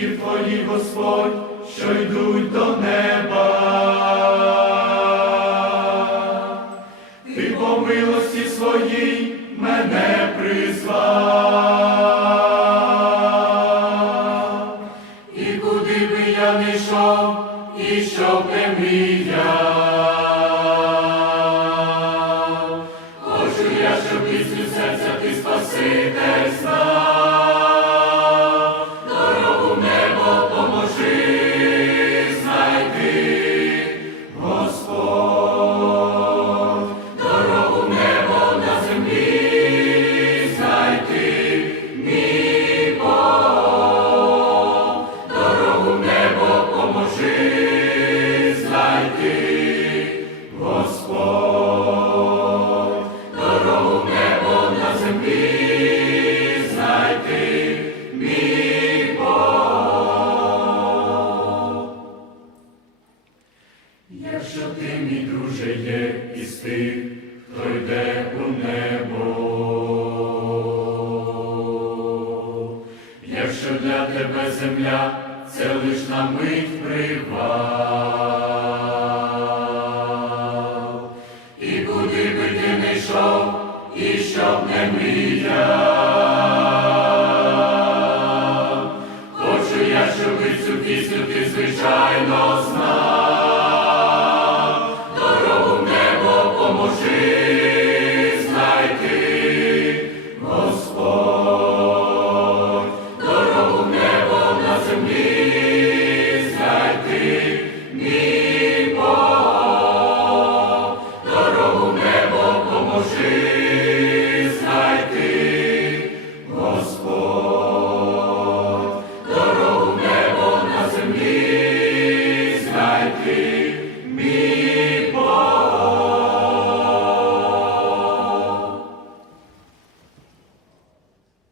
свідків твої, Господь, що йдуть до неба, ти по милості своїй мене призвав, і куди би я не йшов, і що б не я, хочу я, щоб пісню серця ти спаситель знав. що ти, мій друже, є із тих, хто йде у небо, якщо для тебе земля, це лиш на мить привал, і куди би ти не йшов, і щоб не мріяв.